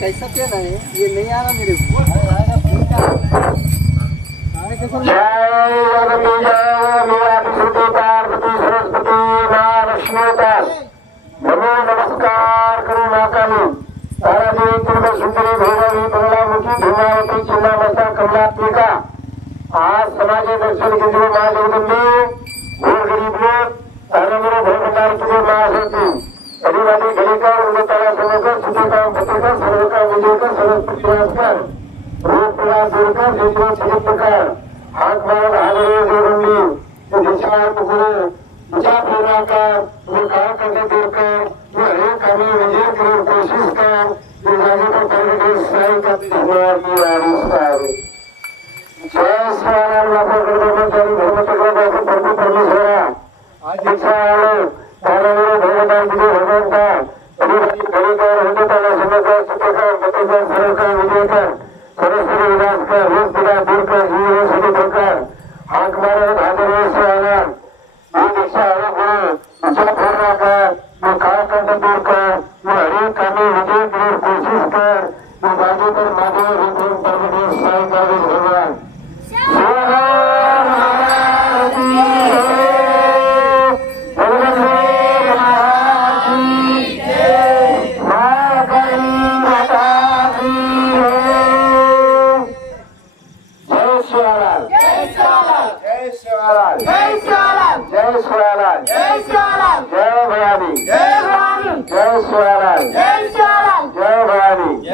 कैसा पेड़ है ये नहीं आ रहा मेरे को। नमस्कार करो महाकाली तारादेवी दुर्गा सुंदरी भैरवी बंगलामुखी धूमावती चिन्नामस्ता कमलात्मिका। आज समाज दर्शन के लिए माँ जगदम्बे घोर गरीब लोग तारा मेरे भगवान तुझे माँ शक्ति परिवादी गलीकर उन्हें तारा समझकर सुखी काम बतेकर सर्व का विजय कर सर्व प्रयास कर रूप प्रयास जोड़कर जितने चरित्र कर हाथ मार हाजरे जोड़ूंगी दिशा गुरु विचार प्रेरणा कर वो काम करने दूर कर वो हरेक कमी विजय की कोशिश कर ये जाने पर परिवेश सही का धन्यवाद की आविष्कार जय स्वाराम लाखों कर्मचारी धर्म चक्र प्रभु परमेश्वरा दीक्षा वाले तारा मेरे भगवान तुझे भगवान का परिवादी गरीकर हिंदू ताला समझकर सुखेकर बतेकर सरल का विजय कर सरस्वती विलास कर रूप पीड़ा दूर कर जीवन सभी प्रकार हाथ मारे हाजर से आना ये दीक्षा हरे गुरु विचार प्रेरणा कर वो काम करने दूर कर वो हरेक कमी विजय की कोशिश कर वो बाजू पर माधव रूप परमेश साई कर भगवान जय स्वाराम जय भवानी जय भवानी जय स्वाराम जय भवानी